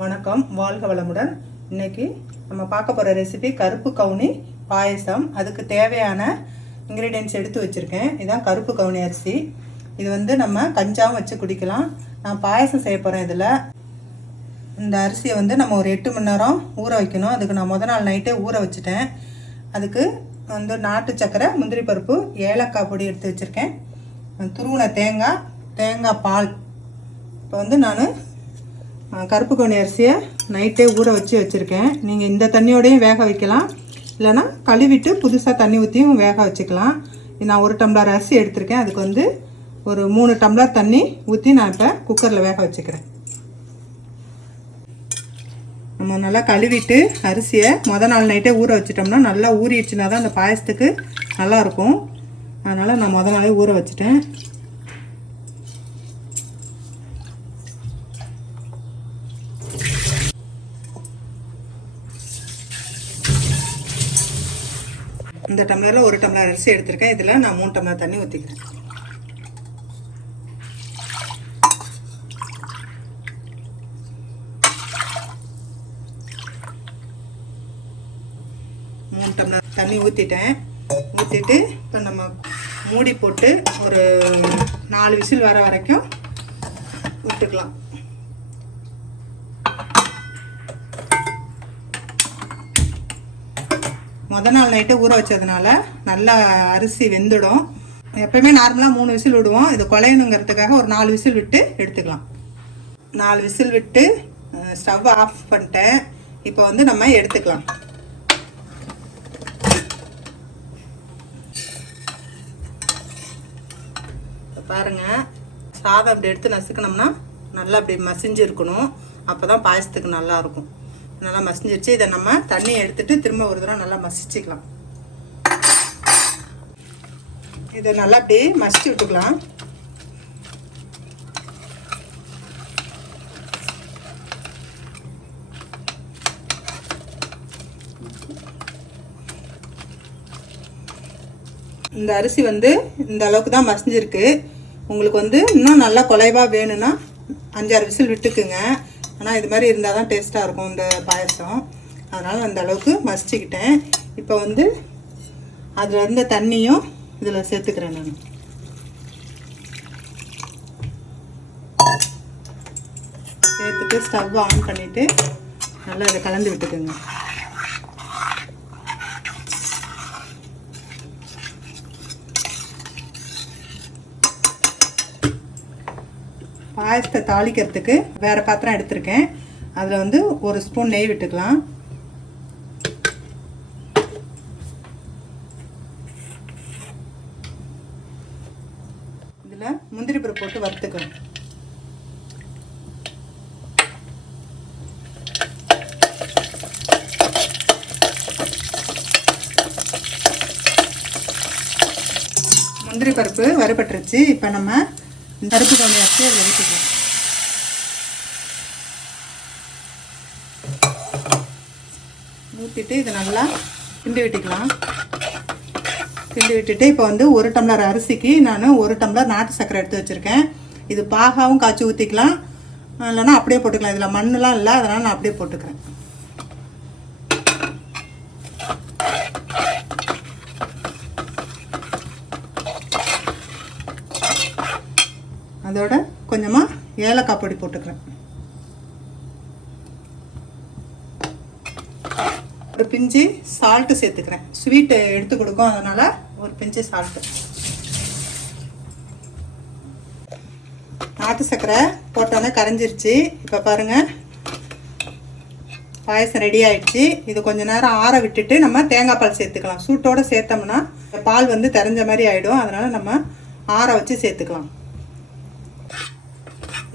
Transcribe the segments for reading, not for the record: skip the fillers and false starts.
வணக்கம், வாழ்க வளமுடன். இன்னைக்கு நம்ம பார்க்க போகிற ரெசிபி கருப்பு கவுனி பாயசம். அதுக்கு தேவையான இன்க்ரீடியன்ட்ஸ் எடுத்து வச்சுருக்கேன். இதுதான் கருப்பு கவுனி அரிசி. இது வந்து நம்ம கஞ்சாவும் வச்சு குடிக்கலாம். நான் பாயசம் செய்ய போகிறேன். இதில் இந்த அரிசியை வந்து நம்ம ஒரு 8 மணி நேரம் ஊற வைக்கணும். அதுக்கு நான் முதல் நாள் நைட்டே ஊற வச்சுட்டேன். அதுக்கு வந்து நாட்டு சக்கரை, முந்திரி பருப்பு, ஏலக்காய் பொடி எடுத்து வச்சுருக்கேன். துருவின தேங்காய் பால். இப்போ வந்து நான் கருப்பு கவுனி அரிசியை நைட்டே ஊற வச்சுருக்கேன். நீங்கள் இந்த தண்ணியோடையும் வேக வைக்கலாம், இல்லைனா கழுவிட்டு புதுசாக தண்ணி ஊற்றியும் வேக வச்சுக்கலாம். நான் 1 டம்ளர் அரிசி எடுத்திருக்கேன். அதுக்கு வந்து ஒரு 3 டம்ளர் தண்ணி ஊற்றி நான் இப்போ குக்கரில் வேக வச்சுக்கிறேன். நம்ம நல்லா கழுவிட்டு அரிசியை முதல் நாள் நைட்டே ஊற வச்சிட்டோம்னா நல்லா ஊறிடுச்சுனா தான் அந்த பாயசத்துக்கு நல்லாயிருக்கும். அதனால் நான் முதல் நாளே ஊற வச்சுட்டேன். இந்த டம்ளரில் 1 டம்ளர் அரிசி எடுத்திருக்கேன். இதில் நான் 3 டம்ளர் தண்ணி ஊற்றிக்கிறேன். தண்ணி ஊற்றிட்டேன். ஊற்றிட்டு இப்போ நம்ம மூடி போட்டு ஒரு 4 விசில் வர வரைக்கும் விட்டுக்கலாம். முதல் நாள் நைட்டு ஊற வச்சதுனால நல்லா அரிசி வெந்துடும். எப்பயுமே நார்மலாக 3 விசில் விடுவோம். இது குழையணுங்கிறதுக்காக ஒரு 4 விசில் விட்டு எடுத்துக்கலாம். 4 விசில் விட்டு ஸ்டவ் ஆஃப் பண்ணிட்டேன். இப்போ வந்து நம்ம எடுத்துக்கலாம். பாருங்க, சாதம் அப்படி எடுத்து நசுக்கணும்னா நல்லா அப்படி மசிஞ்சு இருக்கணும். அப்போ தான் பாயசத்துக்கு நல்லா இருக்கும். நல்லா மசிஞ்சிருச்சு. இதை நம்ம தண்ணியை எடுத்துட்டு திரும்ப ஒரு தடவை நல்லா மசிச்சுக்கலாம். இதை நல்லா அப்படி மசிச்சு விட்டுக்கலாம். இந்த அரிசி வந்து இந்த அளவுக்கு தான் மசிஞ்சிருக்கு. உங்களுக்கு வந்து இன்னும் நல்லா குலைவா வேணும்னா 5-6 விசில் விட்டுக்குங்க. ஆனால் இது மாதிரி இருந்தால் தான் டேஸ்ட்டாக இருக்கும் இந்த பாயசம். அதனால் அந்த அளவுக்கு மசிச்சுக்கிட்டேன். இப்போ வந்து அதில் இருந்த தண்ணியும் இதில் சேர்த்துக்கிறேன். நான் சேர்த்துட்டு ஸ்டவ் ஆன் பண்ணிவிட்டு நல்லா இதை கலந்து விட்டுக்குங்க. பாயசத்தை தாளிக்கிறதுக்கு வேறு பாத்திரம் எடுத்திருக்கேன். அதில் வந்து 1 ஸ்பூன் நெய் விட்டுக்கலாம். இதில் முந்திரி பருப்பு போட்டு வறுத்துக்கலாம். முந்திரி பருப்பு வறுபட்டுருச்சு. இப்போ நம்ம கருப்பு கவுனி அரிசி அதில் ஊற்றிக்கலாம். ஊற்றிட்டு இதை நல்லா கிண்டி விட்டுக்கலாம். கிண்டி விட்டுட்டு இப்போ வந்து 1 டம்ளர் அரிசிக்கு நான் 1 டம்ளர் நாட்டு சர்க்கரை எடுத்து வச்சுருக்கேன். இது பாகாவும் காய்ச்சி ஊற்றிக்கலாம், இல்லைன்னா அப்படியே போட்டுக்கலாம். இதில் மண்ணெலாம் இல்லை, அதனால் நான் அப்படியே போட்டுக்கிறேன். அதோட கொஞ்சமாக ஏலக்காய் பொடி போட்டுக்கிறேன். ஒரு பிஞ்சு சால்ட்டு சேர்த்துக்கிறேன். ஸ்வீட்டு எடுத்து கொடுக்கும், அதனால் ஒரு பிஞ்சு சால்ட்டு. நாட்டு சர்க்கரை போட்டோன்னே கரைஞ்சிருச்சு. இப்போ பாருங்கள், பாயசம் ரெடி ஆயிடுச்சு. இது கொஞ்சம் நேரம் ஆற விட்டுட்டு நம்ம தேங்காய் பால் சேர்த்துக்கலாம். சூட்டோடு சேர்த்தோம்னா பால் வந்து தெரிஞ்ச மாதிரி ஆகிடும். அதனால் நம்ம ஆற வச்சு சேர்த்துக்கலாம்.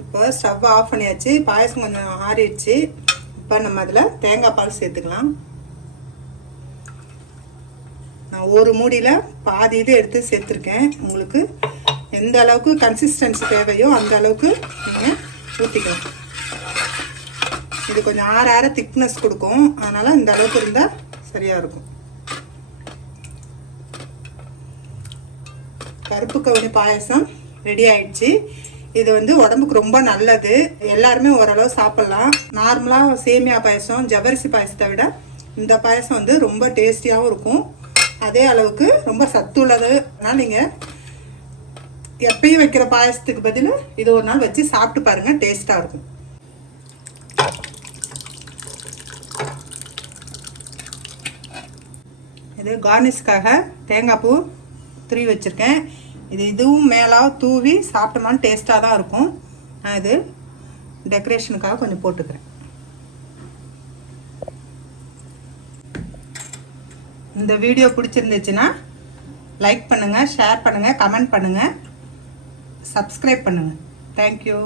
இப்போ ஸ்டவ் ஆஃப் பண்ணியாச்சு. பாயசம் கொஞ்சம் ஆறிடுச்சு. இப்போ நம்ம அதில் தேங்காய் பால் சேர்த்துக்கலாம். நான் ஒரு மூடியில் பாதி இது எடுத்து சேர்த்துருக்கேன். உங்களுக்கு எந்த அளவுக்கு கன்சிஸ்டன்சி தேவையோ அந்த அளவுக்கு நீங்கள் ஊற்றிக்கலாம். இது கொஞ்சம் ஆற திக்னஸ் கொடுக்கும். அதனால் இந்த அளவுக்கு இருந்தால் சரியாக இருக்கும். கருப்பு கவுனி பாயசம் ரெடி ஆயிடுச்சு. இது வந்து உடம்புக்கு ரொம்ப நல்லது. எல்லாருமே ஓரளவு சாப்பிட்லாம். நார்மலாக சேமியா பாயசம், ஜவ்வரிசி பாயசத்தை விட இந்த பாயசம் வந்து ரொம்ப டேஸ்டியாகவும் இருக்கும். அதே அளவுக்கு ரொம்ப சத்து உள்ளது. அதனால் நீங்கள் எப்பயும் வைக்கிற பாயசத்துக்கு பதில் இது ஒரு நாள் வச்சு சாப்பிட்டு பாருங்கள், டேஸ்ட்டாக இருக்கும். இது கார்னிஷ்காக தேங்காய் பூ துருவி வச்சுருக்கேன். இதுவும் மேலே தூவி சாப்பிட்டோம்னா டேஸ்ட்டாக தான் இருக்கும். நான் இது டெக்கரேஷனுக்காக கொஞ்சம் போட்டுக்கிறேன். இந்த வீடியோ பிடிச்சிருந்துச்சுன்னா லைக் பண்ணுங்கள், ஷேர் பண்ணுங்கள், கமெண்ட் பண்ணுங்கள், சப்ஸ்கிரைப் பண்ணுங்கள். தேங்க்யூ.